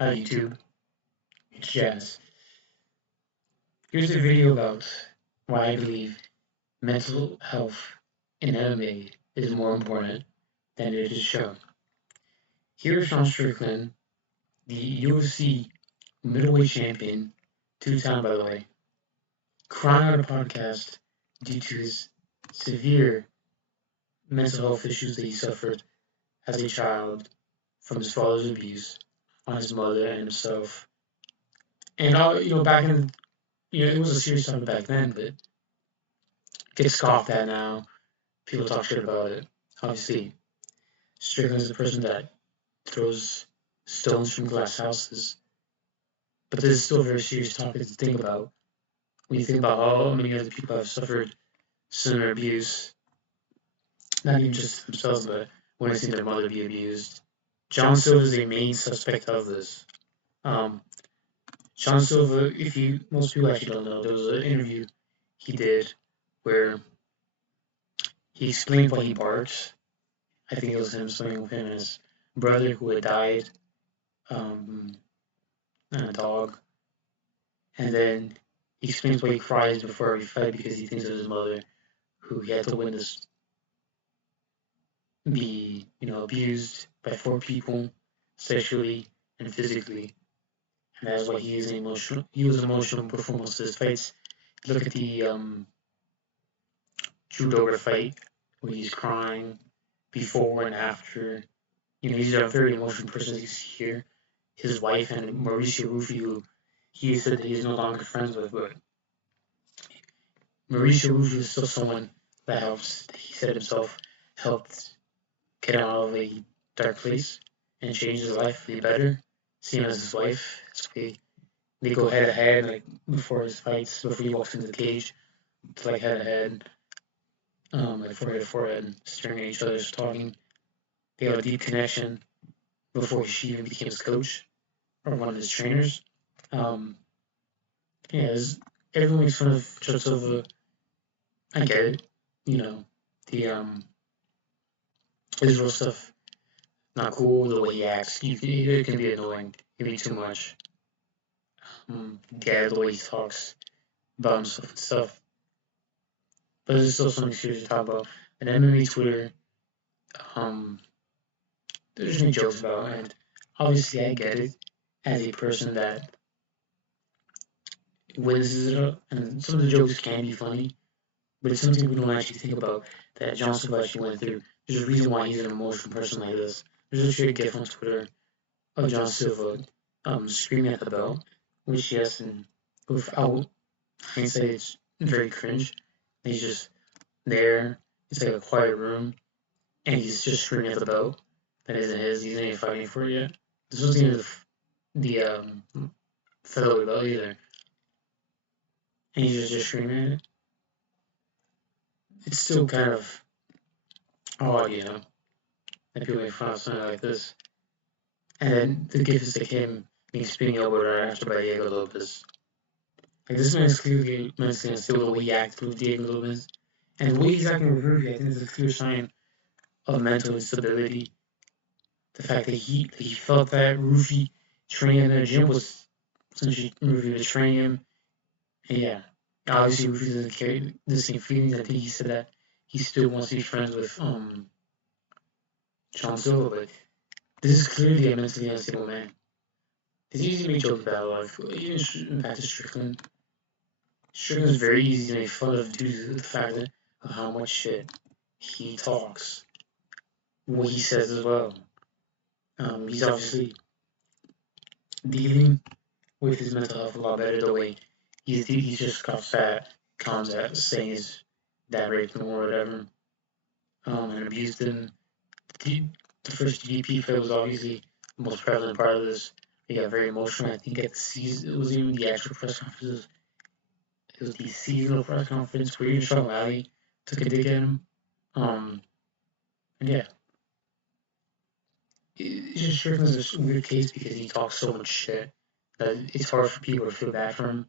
YouTube. It's Jazz. Here's a video about why I believe mental health in MMA is more important than it is shown. Here's Sean Strickland, the UFC middleweight champion, two-time by the way, crying on a podcast due to his severe mental health issues that he suffered as a child from his father's abuse on his mother and himself. And back in it was a serious topic back then, but it gets scoffed at now. People talk shit about it. Obviously, Strickland is a person that throws stones from glass houses, but this is still a very serious topic to think about. When you think about how many other people have suffered similar abuse, not even just themselves, but when they see their mother be abused. John Silva is a main suspect of this. John Silva, most people actually don't know, there was an interview he did where he explained why he barks. I think it was him swimming with him and his brother who had died, and a dog. And then he explains why he cries before every fight because he thinks of his mother, who he had to witness be, abused by 4 people, sexually and physically. And that's why he was an emotional before most of his fights. Look at the Drew fight where he's crying before and after. He's a very emotional person as you see here. His wife and Mauricio Ruffi, who he said that he's no longer friends with, but Mauricio Ruffi is still someone that he said himself, helped get him out of a dark place and change his life for the better. Seeing as his wife, they go head to head, like before his fights, before he walks into the cage, it's like head to head, like forehead to forehead, staring at each other, talking. They have a deep connection before she even became his coach or one of his trainers. Everyone makes fun of Joe Silva. I get it. The Israel stuff, not cool. The way he acts, it can be annoying. It can be too much. The way he talks about himself and stuff. But there's still something serious to talk about. And MMA Twitter, there's no jokes about, and obviously I get it as a person that witnesses it, and some of the jokes can be funny, but it's something we don't actually think about that John Silva actually went through. There's a reason why he's an emotional person like this. There's a straight gif on Twitter of John Silva screaming at the bell, which yes, and without hindsight, it's very cringe. He's just there. It's like a quiet room, and he's just screaming at the bell. That isn't his. He's not even fighting for it yet. This wasn't even the featherweight belt either, and he's just screaming at it. It's still kind of odd, that people make fun of something like this. And then the gift is like him being spinning elbowed right after by Diego Lopez. Like, this man is clearly mentally unstable the way he acted with Diego Lopez. And the way he's acting with Ruby, I think is a clear sign of mental instability. The fact that he felt that Ruby training in the gym was essentially Ruby betraying him. And yeah, obviously Ruby doesn't carry the same feelings. I think he said that he still wants to be friends with John Silva, but this is clearly a mentally unstable man. It's easy to make jokes about life, even back to Strickland. Strickland's very easy to make fun of due to the fact of how much shit he talks, what he says as well. He's obviously dealing with his mental health a lot better the way he's just got fat, comes at saying his dad raped him or whatever, and abused him. The first DDP fight was obviously the most prevalent part of this. He got very emotional. I think at the season, it was even the actual press conferences. It was the seasonal press conference where even Sean O'Malley took a dig at him. And yeah. It's just Strickland's a weird case because he talks so much shit that it's hard for people to feel bad for him.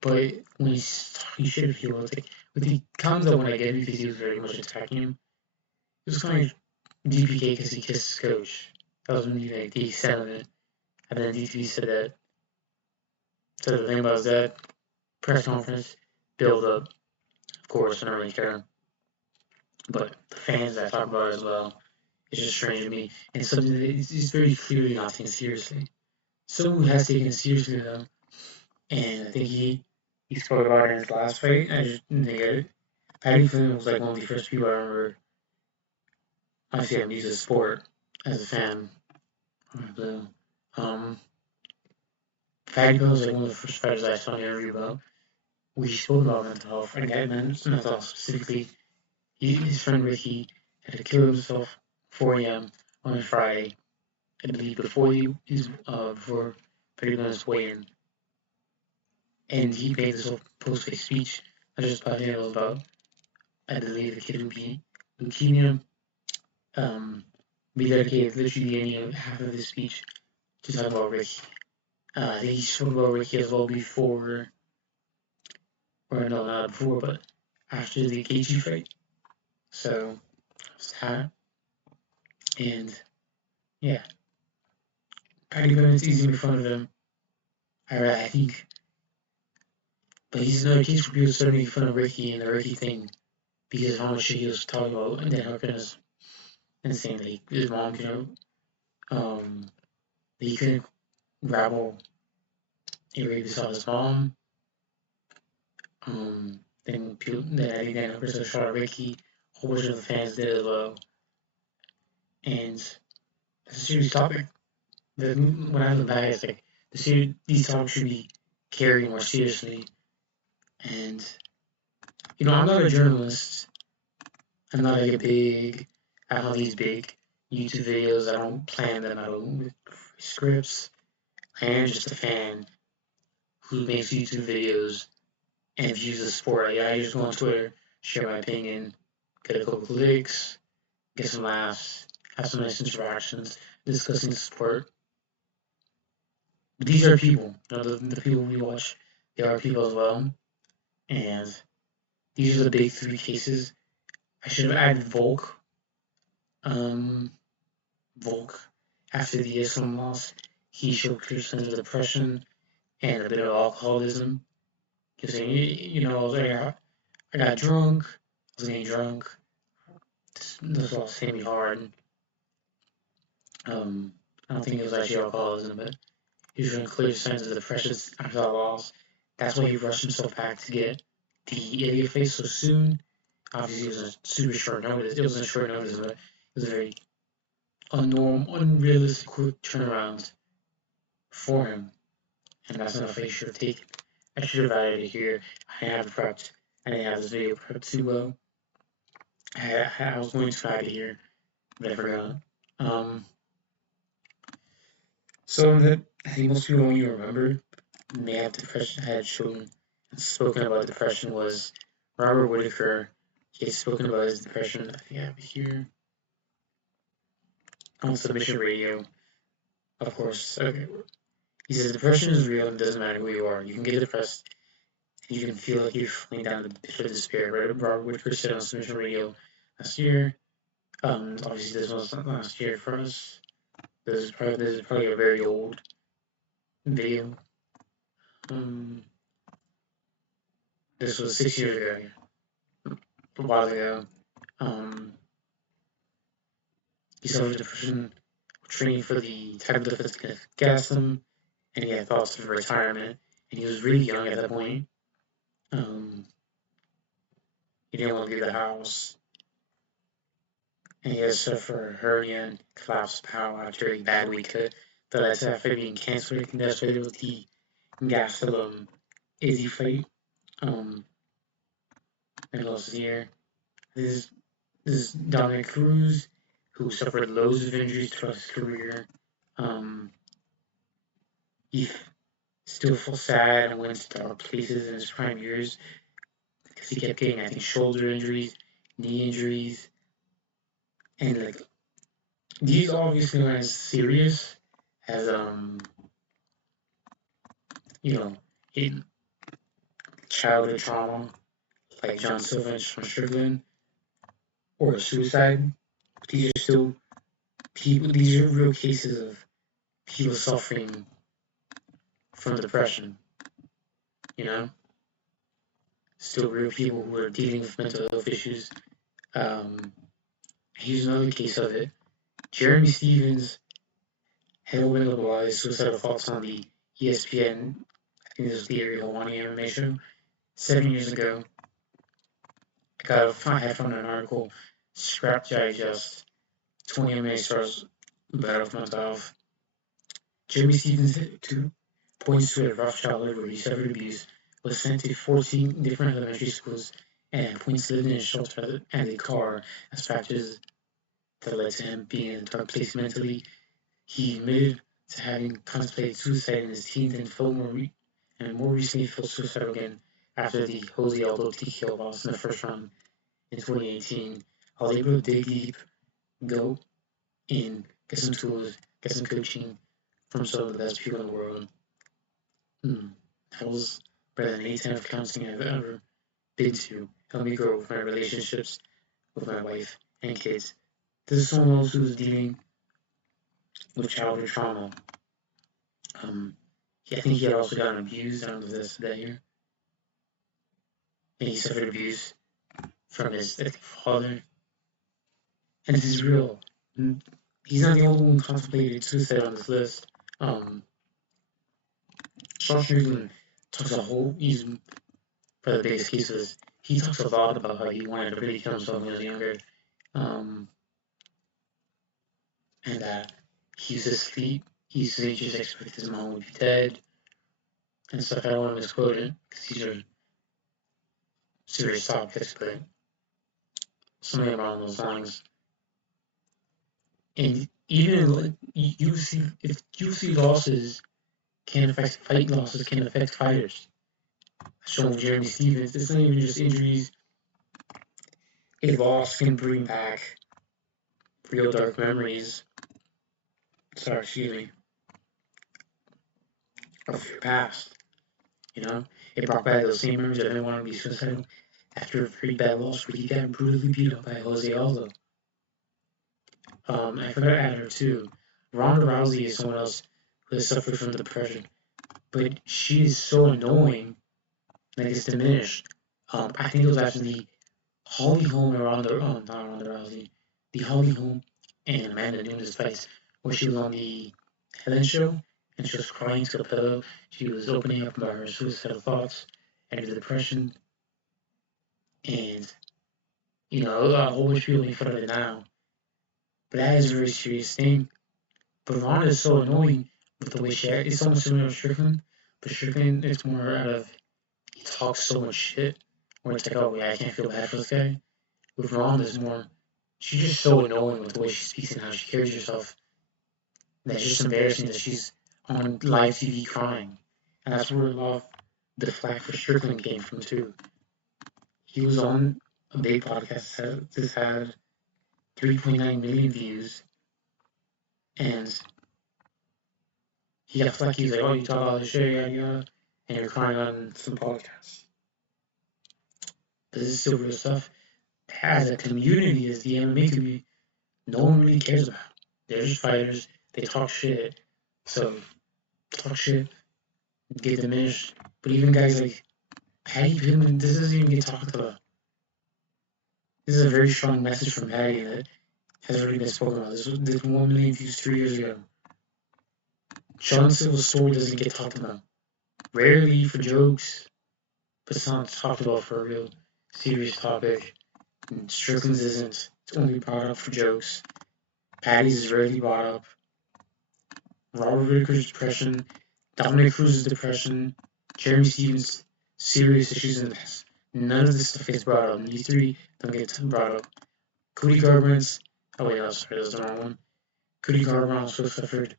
But when he's talking shit with the comments I want to get because he was very much attacking him, it was kind of DPK because he kissed his coach. That was when they sent him. And then DTV said that. So the thing about that press conference build up, of course, I don't really care. But the fans that talk about it as well, it's just strange to me. And something that is very clearly not taken seriously. Someone who has taken it seriously though, and I think he spoke about it in his last fight. I just didn't get it. Paddy Flynn was like one of the first people I remember. Obviously, I'm used to sport as a fan. Um, Paddy Flynn was like one of the first fighters I saw an interview about. We spoke about mental health, and that mental health specifically. His friend Ricky had to kill himself 4 a.m. on a Friday, I believe, before Paddy Flynn's weigh-in, and he made this whole post-fight speech, not just about him, it was about, I believe, a kid who beat leukemia. We dedicated literally any half of his speech to talk about Ricky. I think he spoke about Ricky as well before, or no, not before, but after the Gaethje fight. So, that, and yeah, Paddy Flynn, it's easy to make fun of him. I think, but he's another case where people started making fun of Ricky and the Ricky thing because of how much shit he was talking about and then Hopkins and saying that his mom couldn't, that he couldn't grapple a rapist off his mom. Then people, then I think that Hopkins shot at Ricky. A whole bunch of the fans did as well. And it's a serious topic. When I look back, it's like these topics should be carried more seriously. And I'm not a journalist. I'm not like I have these big YouTube videos. I don't plan them out with scripts. I am just a fan who makes YouTube videos and views the sport. I just go on Twitter, share my opinion, get a couple clicks, get some laughs, have some nice interactions, discussing the sport. But these are people. The people we watch, they are people as well. And these are the big three cases. I should have added Um, Volk, after the Islam loss, he showed clear signs of depression and a bit of alcoholism. He was saying, I got drunk, I was getting drunk, this loss hit me hard. I don't think it was actually alcoholism, but he was showing clear signs of depression after that loss. That's why he rushed himself back to get the idiot face so soon. Obviously, it was a super short notice. It wasn't short notice, but it was a very unrealistic quick turnaround for him. And that's not a face should have taken. I should have added it here. I have it prepped. I didn't have this video prepped too well. I was going to add it here, but I forgot. Um, so that I think most people don't even remember may have depression had shown spoken about depression was Robert Whitaker. He had spoken about his depression. I think I have it here on Submission Radio. Of course, okay. He says depression is real and doesn't matter who you are. You can get depressed and you can feel like you're falling down the pit of despair. Robert Whitaker said on Submission Radio last year. Obviously this was not last year for us. This is probably a very old video. This was 6 years ago, a while ago. He suffered depression, training for the type of defense that could gas him, and he had thoughts of retirement. And he was really young at that point. He didn't want to leave the house. And he had suffered hernia and collapsed bowel after a bad week that led to after being cancer. And that's why there was the Gastelum Izzy fight. Middle of the year. This is Dominic Cruz, who suffered loads of injuries throughout his career. He still felt sad and went to dark places in his prime years because he kept getting, I think, shoulder injuries, knee injuries, and like these obviously aren't as serious as a childhood trauma like John Silva from Strickland or suicide. These are still people. These are real cases of people suffering from depression. You know, still real people who are dealing with mental health issues. Um, Here's another case of it. Jeremy Stevens had opened up about his suicidal thoughts on the ESPN, I think this was the Ariel Hawani MMA show, 7 years ago. I had found an article, Scrap Digest, 20 MMA stars battle of mental health. Jeremy Stevens points to a rough childhood where he suffered abuse, was sent to 14 different elementary schools, and at points lived in a shelter and a car as factors that led to him being in a dark place mentally. He admitted to having contemplated suicide in his teens and more recently felt suicidal again after the Jose Aldo TKO loss in the first round in 2018. I was able to dig deep, go in, get some tools, get some coaching from some of the best people in the world. That was better than any type of counseling I've ever been to. Helped me grow with my relationships with my wife and kids. This is someone else who's dealing with childhood trauma. I think he had also gotten abused. I don't know if that's that year. And he suffered abuse from his father. And this is real. He's not the only one who contemplated suicide on this list. Sean Strickland talks a whole. He's probably the biggest case of this. He talks a lot about how he wanted to really kill himself when he was younger. And that he used to sleep. He used to just expect his mom would be dead and stuff. I don't want to misquote it because these are serious topics, but something around those lines. And even if UFC losses can affect fight losses can affect fighters. Shown with Jeremy Stevens, it's not even just injuries. A loss can bring back real dark memories. Sorry, excuse me, of your past. You know, it brought back those same memories that I want to be suicidal after a pretty bad loss where he got brutally beat up by Jose Aldo. I forgot to add her too. Ronda Rousey is someone else who has suffered from depression, but she is so annoying that it's diminished. I think it was actually Holly Holm and not Ronda Rousey, the Holly Holm and Amanda Nunes fights where she was on the Helen show and she was crying to a pillow. She was opening up about her suicidal thoughts and her depression, and a whole bunch of people make fun of it now. But that is a very serious thing. But Ronda is so annoying with the way she acts. It's almost similar to Strickland, but Strickland, it's more out of he talks so much shit, where it's like, oh yeah, I can't feel bad for this guy. With Ronda, it's more she's just so annoying with the way she speaks and how she carries herself. That's just embarrassing that she's on live TV crying, and that's where a lot of the flack for Strickland came from too. He was on a big podcast that had 3.9 million views, and he got flack. He was like, "Oh, you talk all this shit, yada yada," and you're crying on some podcasts. But this is still real stuff. As a community, as the MMA community, no one really cares about. They're just fighters. They talk shit. So talk shit, get diminished. But even guys like Patty Pittman, this doesn't even get talked about. This is a very strong message from Patty that has already been spoken about. This 1 million views 3 years ago. Sean Silva's story doesn't get talked about. Rarely for jokes, but it's not talked about for a real serious topic. And Strickland's isn't. It's only brought up for jokes. Patty's is rarely brought up. Robert Whitaker's depression, Dominic Cruz's depression, Jeremy Stevens' serious issues in the past. None of this stuff gets brought up. These three don't get brought up. Cody Garbrandt's. Oh wait, no, sorry, that's the wrong one. Cody Garbrandt also suffered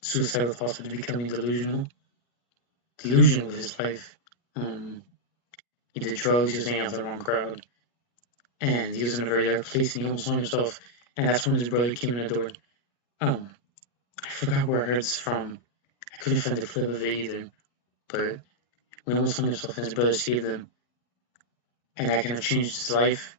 suicidal thoughts of becoming delusional with his life. He did drugs, he was hanging out with the wrong crowd, and he was in a very dark place, and he almost hung himself. And that's when his brother came in the door. I forgot where I heard this from. I couldn't find the clip of it either, but when he almost hung himself, and his brother saved him, and that kind of changed his life,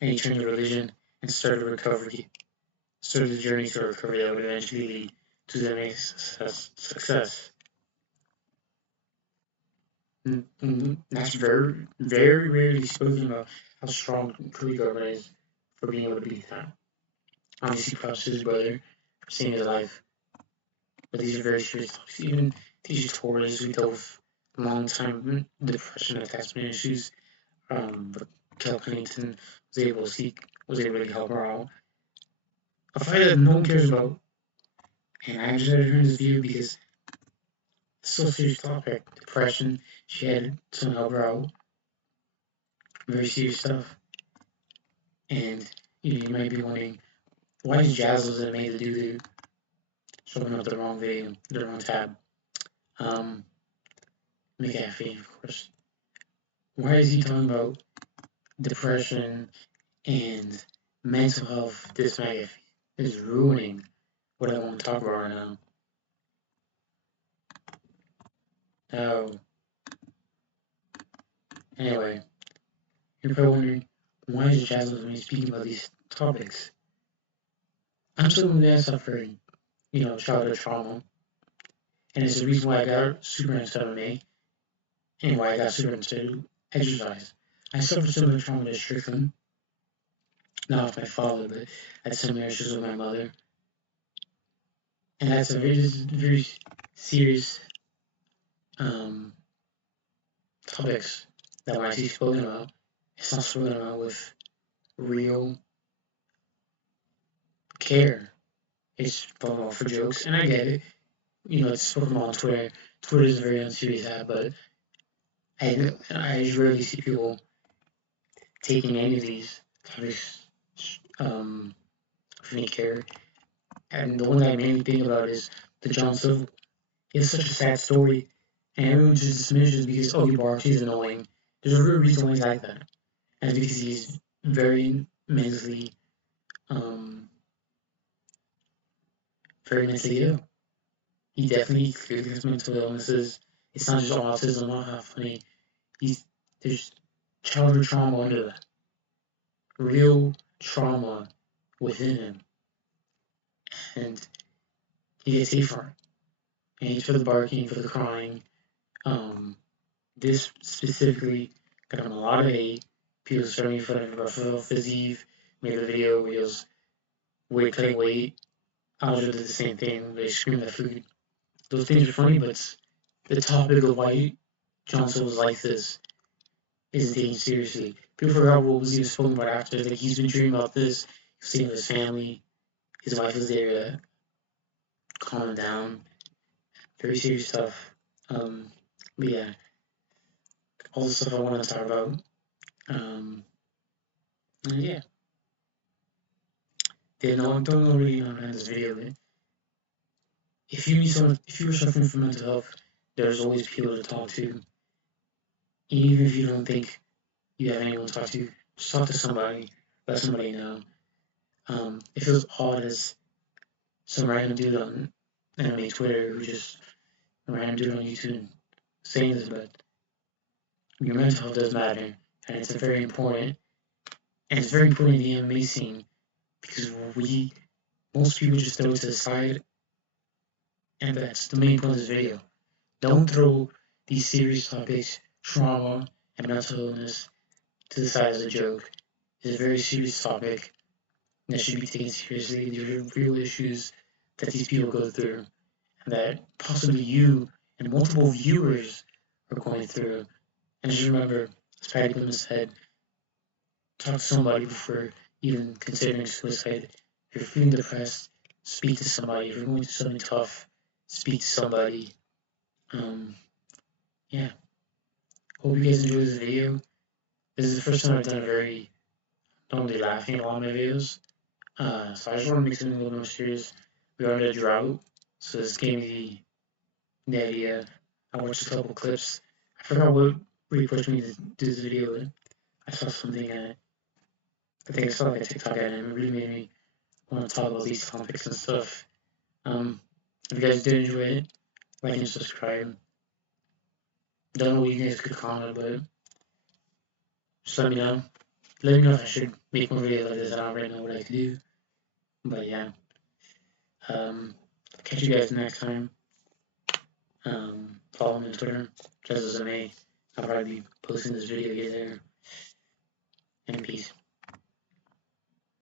and he turned to religion. and started recovery, started the journey to recovery that would eventually lead to the next success. That's very, very rarely spoken about how strong Kobe Garden is for being able to beat that. Obviously, props to his brother for saving his life, but these are very serious topics. Even these Torres, who dealt with long time depression, attachment issues, but Kel Pennington was able to help her out. A fight that no one cares about, and I just had her in this video because it's so serious topic. Depression, she had some help her out. Very serious stuff. And you might be wondering, why is Jazzles MMA the dude showing up the wrong video, the wrong tab? McAfee, of course. Why is he talking about depression and mental health? This McAfee is ruining what I want to talk about right now. Oh, anyway, you're probably wondering, why is Jazzles MMA speaking about these topics? I'm someone that suffered, childhood trauma, and it's the reason why I got super into MMA and why I got super into exercise. I suffered similar trauma to Strickland, not with my father, but I had similar issues with my mother. And that's a very serious topics that when I see spoken about, it's not spoken about with real care. It's spoken about for jokes, and I get it. It's spoken about on Twitter. Twitter is a very unserious app, but I rarely see people taking any of these topics with any care. And the one that I mainly think about is the John Civil. It's such a sad story, and everyone just dismisses because, oh, he barks, he's annoying. There's a real reason why he's like that. And it's because he's very mentally, um, very mentally ill. He definitely clearly has mental illnesses. It's not just autism, not how funny. There's childhood trauma under that. Real trauma within him. And he gets hate for it. And he's for the barking, for the crying. This specifically got him a lot of hate. People starting in front of Rafael Fiziev made a video where he was cutting weight. Aljo did the same thing. They screamed at food. Those things are funny, but the topic of why Johnson was like this isn't taken seriously. People forgot what was even spoken about after. Like, he's been dreaming about this. He's seeing his family. His wife was there to calm him down. Very serious stuff. But yeah, all the stuff I want to talk about. And yeah. Don't really know this video, but if you need someone, if you're suffering from mental health, there's always people to talk to. Even if you don't think you have anyone to talk to, just talk to somebody, let somebody know. It feels odd as some random dude on MMA Twitter who just a random dude on YouTube saying this, but your mental health does matter, and it's a very important, and it's very important in the MMA scene because most people just throw it to the side, and that's the main point of this video. Don't throw these serious topics, trauma, and mental illness to the side as a joke. It's a very serious topic that should be taken seriously. These are real issues that these people go through, and that possibly you and multiple viewers are going through. And just remember, as Patty Clement said, talk to somebody before even considering suicide. If you're feeling depressed, speak to somebody. If you're going through something tough, speak to somebody. Yeah. Hope you guys enjoyed this video. This is the first time I've done a very normally laughing at a lot of my videos. So I just want to make something a little more serious. We are in a drought, so this gave me the idea. I watched a couple clips. I forgot what really pushed me to do this video, but I saw something I think I saw like a TikTok ad, and it really made me want to talk about these topics and stuff. If you guys did enjoy it, like and subscribe. Don't know what you guys could comment, but just let me know. Let me know if I should make more videos like this. I don't really know what I could do. But yeah. Catch you guys next time. Follow me on Twitter, just as I may. I'll probably be posting this video here there. And peace.